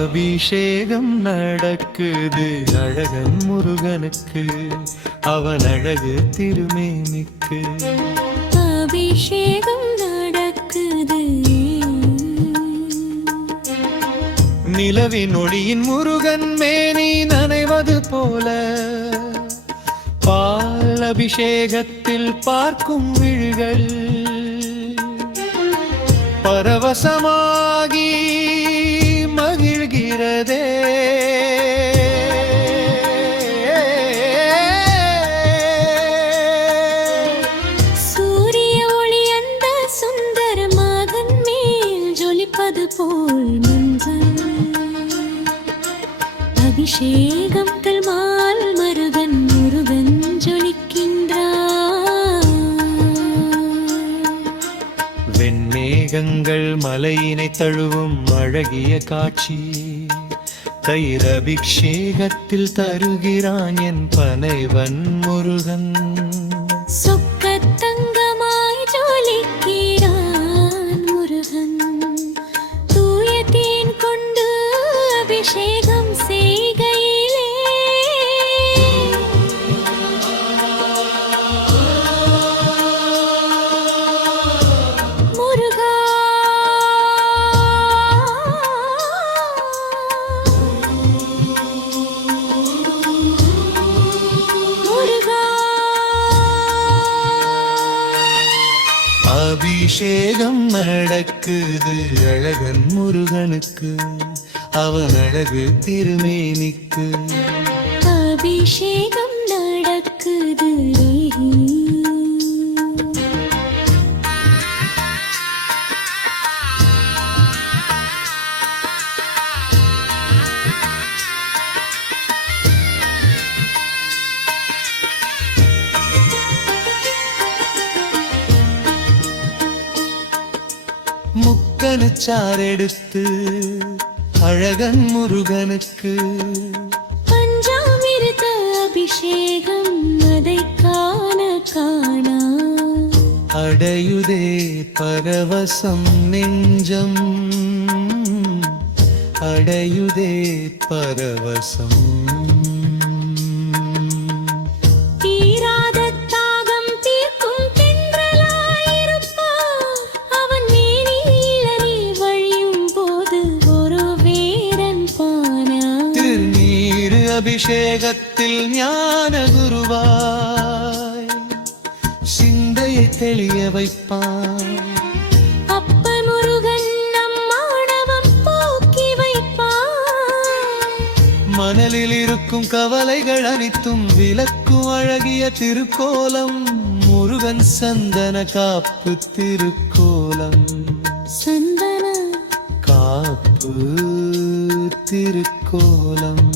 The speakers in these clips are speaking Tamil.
அபிஷேகம் நடக்குது அழகன் முருகனுக்கு, அவன் அழகு திருமேனிக்கு. அபிஷேகம் நடக்குது. நிலவின் ஒளியின் முருகன் மேனி நனைவது போல, பால் அபிஷேகத்தில் பார்க்கும் விழிகள் பரவசமாகி மகிழ்கிறதே. சூரிய ஒளி அந்த சுந்தர மகன் மேல் ஜொலிப்பது போல் மஞ்சள் அபிஷேகம் கல்மால் மருகன் முருகன் ஜொலிக்கின்றார். வெண்மேகங்கள் மலையினை தழுவும் அழகிய காட்சி, தயிர் அபிஷேகத்தில் தருகிறான் என் பனைவன் முருகன். சொக்கத்தங்கமாய் ஜொலிக்கிறான் முருகன், தூய தேன் கொண்டு அபிஷேகம் செய்கையிலே முருகா முருகா. அபிஷேகம் நடக்குது அழகன் முருகனுக்கு, அவன் அழகு திருமேனிக்கு. அபிஷேகம் நடக்குது. முக்கனுச்சாரெடுத்து அழகன் முருகனுக்கு, பஞ்சாமிர்த அபிஷேகம் அதை காண காணா அடையுதே பரவசம் நெஞ்சம், அடையுதே பரவசம். தீராத தாகம் தீர்க்கும் தென்றலாயிருப்பார், அவன் மேனிலறி வழியும் போது ஒரு வேடன் பானா. திருநீரு அபிஷேகத்தில் ஞான குருவாய் சிந்தையை தெளிய வைப்பான். அப்பன் முருகன் நம் மாணவம் போக்கி வைப்பான். மணலில் இருக்கும் கவலைகள் அனைத்தும் விலக்கும் அழகிய திருக்கோலம், முருகன் சந்தன காப்பு திருக்கோலம். சந்தன காப்பு திருக்கோலம்.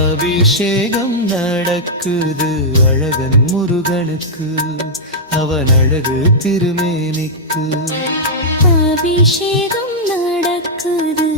அபிஷேகம் நடக்குது அழகன் முருகனுக்கு, அவன் அழகு திருமேனிக்கு. அபிஷேகம் நடக்குது.